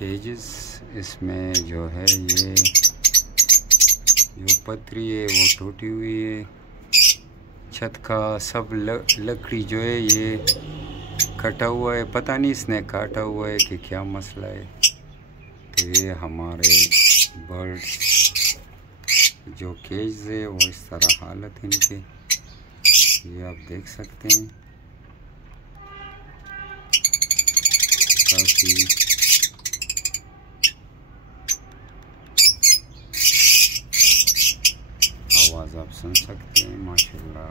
केजेस, इसमें जो है ये जो पतरी है वो टूटी हुई है। छत का सब लकड़ी जो है ये कटा हुआ है, पता नहीं इसने काटा हुआ है कि क्या मसला है। तो ये हमारे बर्ड्स जो केज है वो इस तरह हालत इनके, ये आप देख सकते हैं। काफ़ी आवाज़ आप सुन सकते हैं माशाल्लाह।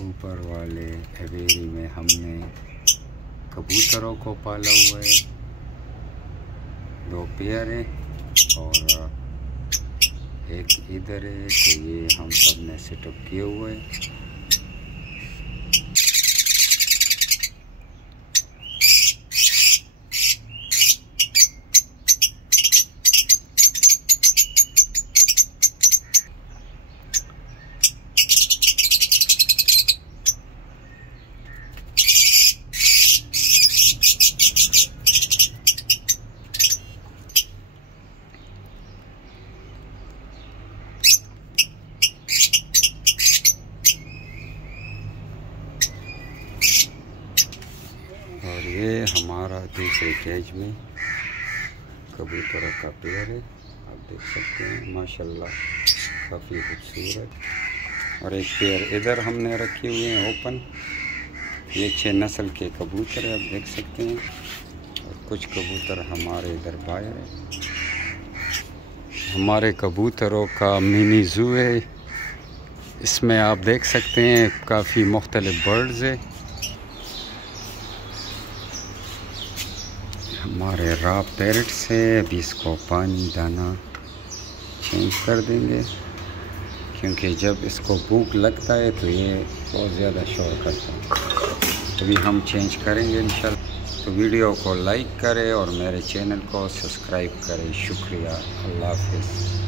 ऊपर वाले हवेली में हमने कबूतरों को पाला हुआ है, 2 पेयर है और एक इधर है। तो ये हम सब ने सेटअप किए हुए है। और ये हमारा दूसरे केज में कबूतरों का पेयर है, आप देख सकते हैं माशाल्लाह काफ़ी खूबसूरत। और एक पेयर इधर हमने रखे हुए हैं ओपन। ये 6 नस्ल के कबूतर है, आप देख सकते हैं। और कुछ कबूतर हमारे इधर बाहर है। हमारे कबूतरों का मिनी ज़ू है, इसमें आप देख सकते हैं काफ़ी मुख्तलिफ बर्ड्स है। हमारे रॉ पैरट्स है, अभी इसको पानी दाना चेंज कर देंगे, क्योंकि जब इसको भूख लगता है तो ये बहुत ज़्यादा शोर करता है। अभी हम चेंज करेंगे इंशाल्लाह। तो वीडियो को लाइक करें और मेरे चैनल को सब्सक्राइब करें। शुक्रिया, अल्लाह हाफ़िज़।